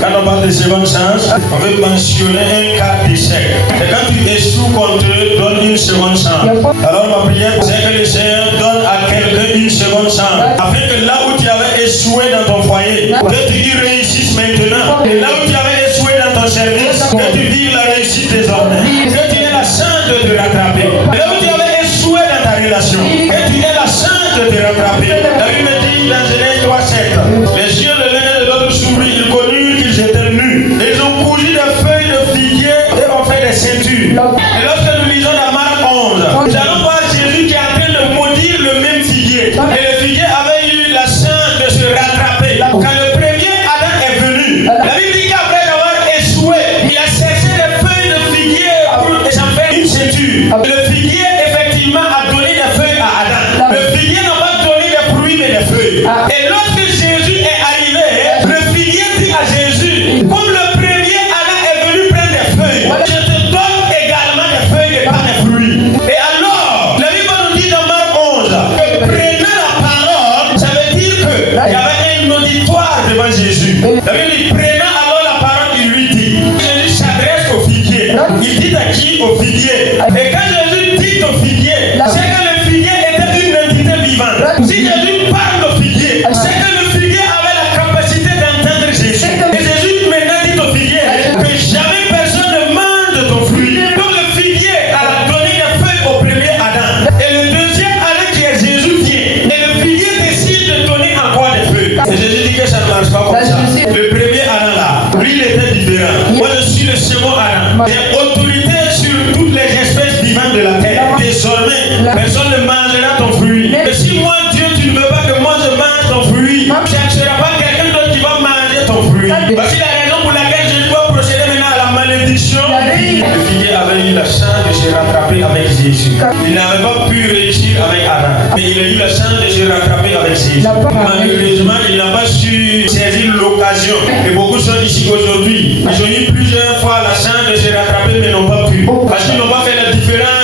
Quand on parle de seconde chance, on veut mentionner un cas d'échec. Et quand tu échoues, qu'on te donne une seconde chance. Alors ma prière, c'est que le Seigneur donne à quelqu'un une seconde chance. Afin que là où tu avais échoué dans ton foyer, que tu y réussisses maintenant. Et là où tu avais échoué dans ton service, que tu vives la réussite désormais. Que tu aies la chance de te rattraper. Et là où tu avais échoué dans ta relation, que tu aies la chance de te rattraper. La Bible me dit dans Genèse 3:7, les yeux de l'un et de l'autre s'ouvrirent, ils connurent qu'ils étaient nus. Ils ont cousu des feuilles de figuier et ont fait des ceintures. Et lorsque nous lisons dans Marc 11, nous allons voir Jésus qui est en train de maudire le même figuier. Et le figuier avait eu la chance de se rattraper. Quand le premier Adam est venu, la Bible dit qu'après avoir échoué, il a cherché des feuilles de figuier pour s'en faire une ceinture. Le figuier, effectivement, a donné des feuilles à Adam. Le figuier n'a pas donné des fruits, mais des feuilles. Et lorsque Jésus est arrivé, le figuier dit à Jésus, comme le premier Adam est venu prendre des feuilles, je te donne également des feuilles et pas des fruits. Et alors, la Bible nous dit dans Marc 11, que prenant la parole, ça veut dire qu'il y avait un auditoire devant Jésus. La Bible dit, prenant alors la parole, il lui dit, Jésus s'adresse au figuier. Il dit à qui? Au figuier. Et quand Jésus dit au figuier, c'est que le figuier était une entité vivante. Si Jésus parle au figuier, c'est que le figuier avait la capacité d'entendre Jésus. Et Jésus maintenant dit au figuier que jamais personne ne mange de ton fruit. Donc le figuier a donné les feuilles au premier Adam. Et le deuxième Adam qui est Jésus vient. Et le figuier décide de donner encore des feuilles. Et Jésus dit que ça ne marche pas comme ça. Le premier Adam là, lui il était différent. Moi je suis le second Adam. J'ai autorité sur toutes les espèces vivantes de la terre. Désormais, personne ne mangera ton fruit. Et si moi, Dieu, tu ne veux pas que moi je mange ton fruit, ça ne sera pas quelqu'un d'autre qui va manger ton fruit. Voici la raison pour laquelle je dois procéder maintenant à la malédiction. Le figuier avait eu la chance de se rattraper avec Jésus. Il n'avait pas pu réussir avec Adam, mais il a eu la chance de se rattraper avec Jésus. Malheureusement, il n'a pas su saisir l'occasion. Et beaucoup sont ici aujourd'hui. Ils ont eu plusieurs fois la chance de se rattraper, mais n'ont pas pu. Parce qu'ils n'ont pas fait la différence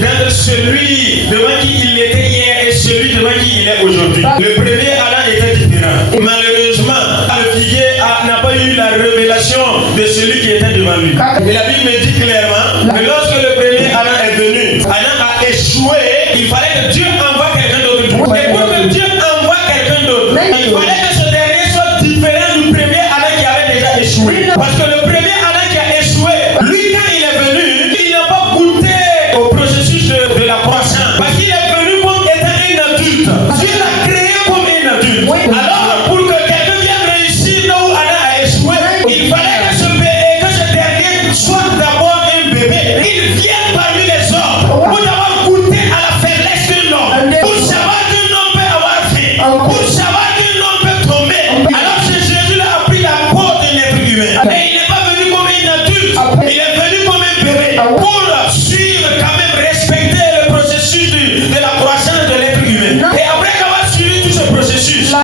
d'entre celui devant qui il était hier et celui devant qui il est aujourd'hui. Le premier Adam était différent. Malheureusement, le figuier n'a pas eu la révélation de celui qui était devant lui. Et la Bible me dit clairement que lorsque le premier Adam est venu, Adam a échoué. Il fallait que Dieu envoie quelqu'un d'autre. Et pour que Dieu envoie quelqu'un d'autre, il fallait que ce dernier soit différent du premier Adam qui avait déjà échoué. Parce que le premier Adam qui a échoué, lui quand il est venu, il n'a pas goûté au processus de la croissance. Parce qu'il est venu comme étant un adulte. Dieu l'a créé comme un adulte. Alors pour que quelqu'un vienne réussir là où Adam a échoué, il fallait que ce dernier soit d'abord un bébé. Il vient parmi les hommes pour avoir goûté à la faiblesse d'un homme. Pour savoir qu'un homme peut avoir faim. Pour savoir qu'un homme peut tomber. Alors c'est Jésus a pris la peau d'un être humain. Et il n'est pas venu comme un adulte. Il est venu comme un bébé. Pour suivre quand même